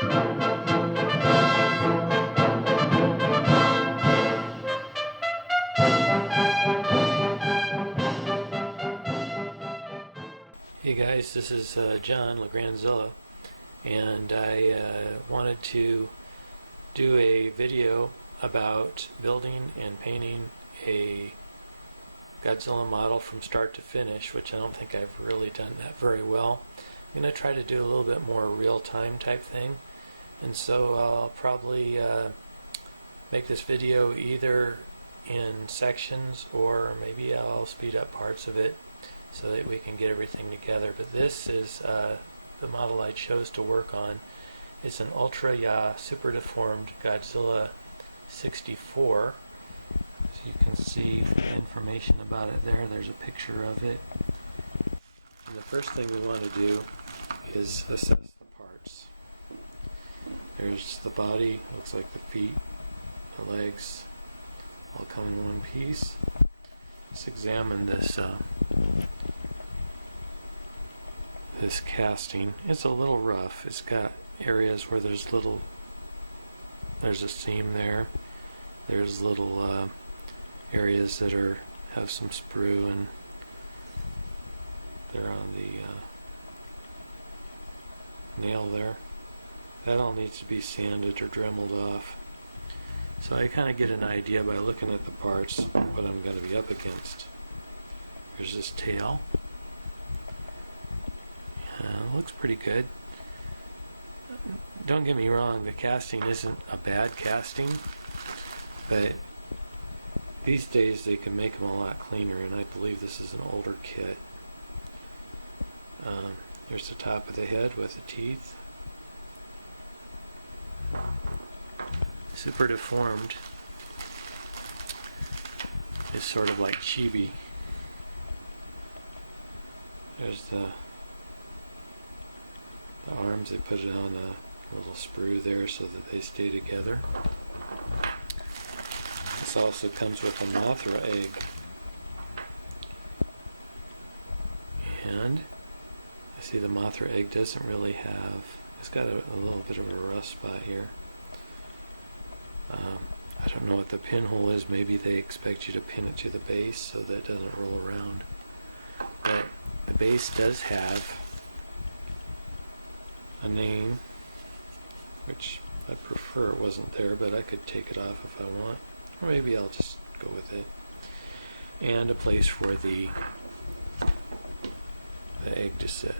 Hey guys, this is John Legrandzilla, and I wanted to do a video about building and painting a Godzilla model from start to finish, which I don't think I've really done that very well. I'm going to try to do a little bit more real-time type thing, and so I'll probably make this video either in sections, or maybe I'll speed up parts of it so that we can get everything together. But this is the model I chose to work on. It's an Ultra Ya super deformed Godzilla 64. So you can see the information about it there. There's a picture of it. And the first thing we want to do is assess the parts. There's the body, looks like the feet, the legs, all come in one piece. Let's examine this this casting. It's a little rough. It's got areas where there's a seam there. There's little areas that have some sprue, and they're on the nail there. That all needs to be sanded or dremeled off. So I kind of get an idea by looking at the parts what I'm going to be up against. There's this tail. Looks pretty good. Don't get me wrong, the casting isn't a bad casting, but these days they can make them a lot cleaner, and I believe this is an older kit. There's the top of the head with the teeth. Super deformed is sort of like chibi. There's the arms. They put it on a little sprue there so that they stay together. This also comes with a Mothra egg, and I see the Mothra egg doesn't really have, it's got a little bit of a rough spot here. I don't know what the pinhole is. Maybe they expect you to pin it to the base so that it doesn't roll around. But the base does have a name, which I prefer it wasn't there, but I could take it off if I want, or maybe I'll just go with it. And a place for the egg to sit.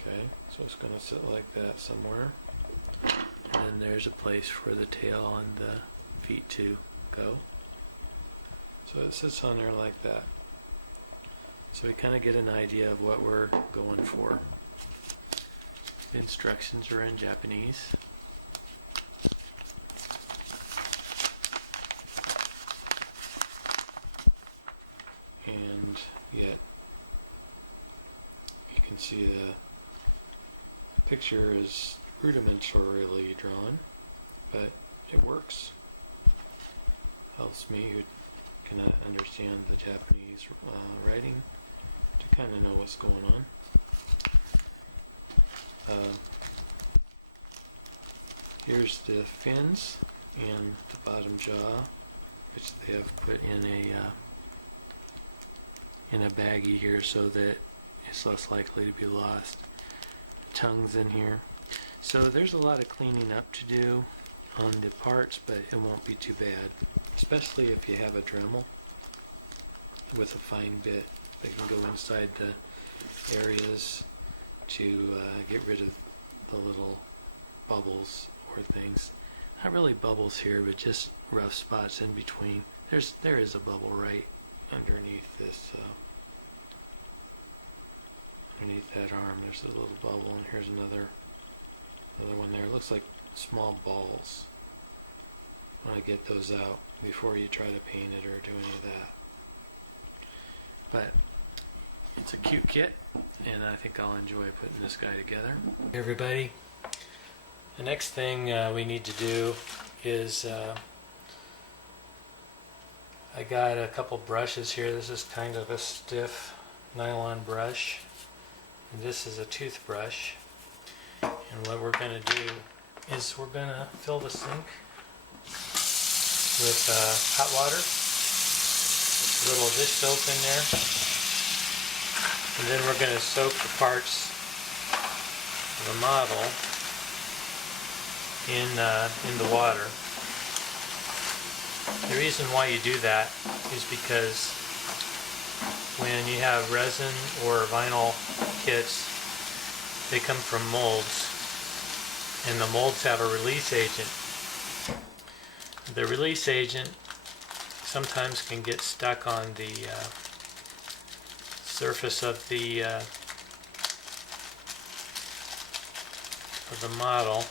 Okay, so it's going to sit like that somewhere. And then there's a place for the tail and the feet to go. So it sits on there like that. So we kind of get an idea of what we're going for. The instructions are in Japanese. And yet you can see the picture is rudimentarily drawn, but it works. Helps me who cannot understand the Japanese writing to kind of know what's going on. Here's the fins and the bottom jaw, which they have put in a baggie here so that it's less likely to be lost. Tongue's in here. So there's a lot of cleaning up to do on the parts, but it won't be too bad, especially if you have a Dremel with a fine bit that can go inside the areas to get rid of the little bubbles or things. Not really bubbles here, but just rough spots in between. There is a bubble right underneath this, underneath that arm. There's a little bubble, and here's another one there. It looks like small balls. I want to get those out before you try to paint it or do any of that. But it's a cute kit, and I think I'll enjoy putting this guy together. Hey everybody, the next thing we need to do is I got a couple brushes here. This is kind of a stiff nylon brush, and this is a toothbrush. And what we're going to do is we're going to fill the sink with hot water, a little dish soap in there, and then we're going to soak the parts of the model in the water. The reason why you do that is because when you have resin or vinyl kits, they come from molds, and the molds have a release agent. The release agent sometimes can get stuck on the surface of the model,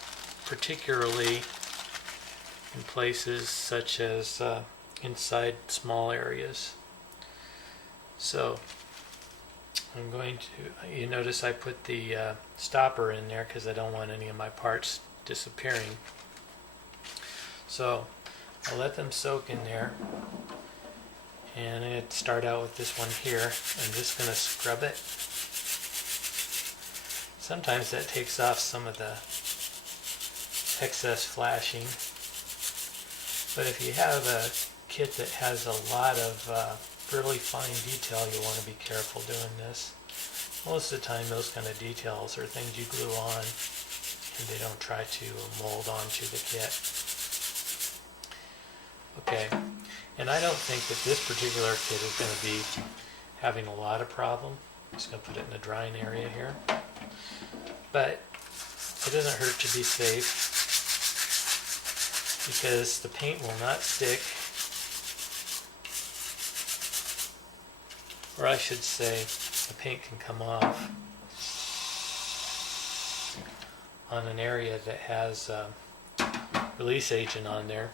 particularly in places such as inside small areas. So I'm going to, you notice I put the stopper in there because I don't want any of my parts disappearing. So I'll let them soak in there, and I'm going to start out with this one here. I'm just going to scrub it. Sometimes that takes off some of the excess flashing, but if you have a kit that has a lot of really fine detail, you want to be careful doing this. Most of the time those kind of details are things you glue on and they don't try to mold onto the kit. Okay, and I don't think that this particular kit is going to be having a lot of problem. I'm just going to put it in the drying area here. But it doesn't hurt to be safe, because the paint will not stick, or I should say the paint can come off on an area that has release agent on there.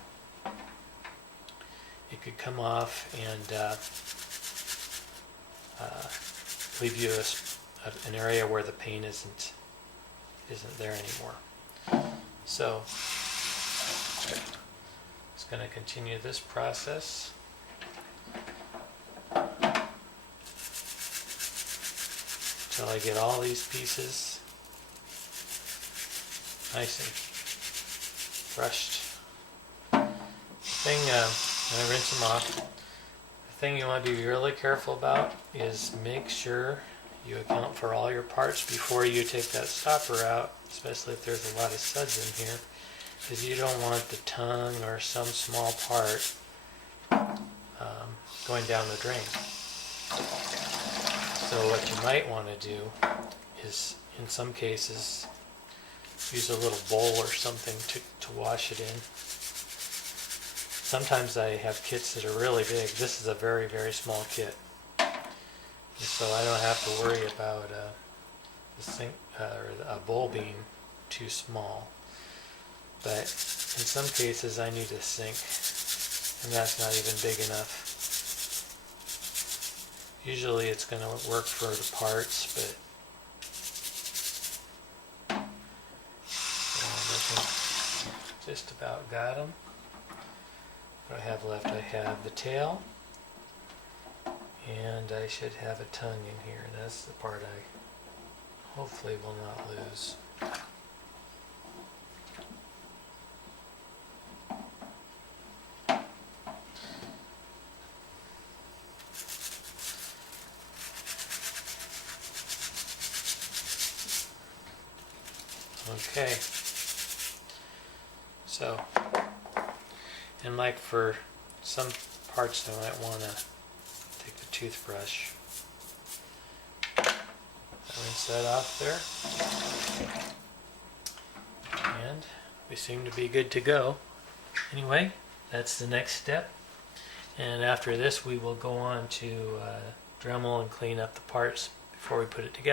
It could come off and leave you an area where the paint isn't there anymore. So it's going to continue this process. Until I get all these pieces nice and brushed. When I rinse them off, the thing you want to be really careful about is make sure you account for all your parts before you take that stopper out, especially if there's a lot of suds in here, because you don't want the tongue or some small part going down the drain. So what you might want to do is, in some cases, use a little bowl or something to wash it in. Sometimes I have kits that are really big. This is a very, very small kit, and so I don't have to worry about the sink or a bowl being too small. But in some cases I need a sink, and that's not even big enough. Usually it's going to work for the parts, but I think just about got them. What I have left, I have the tail, and I should have a tongue in here. That's the part I hopefully will not lose. Okay, so, and like for some parts I might want to take the toothbrush, rinse that off there, and we seem to be good to go. Anyway, that's the next step, and after this we will go on to Dremel and clean up the parts before we put it together.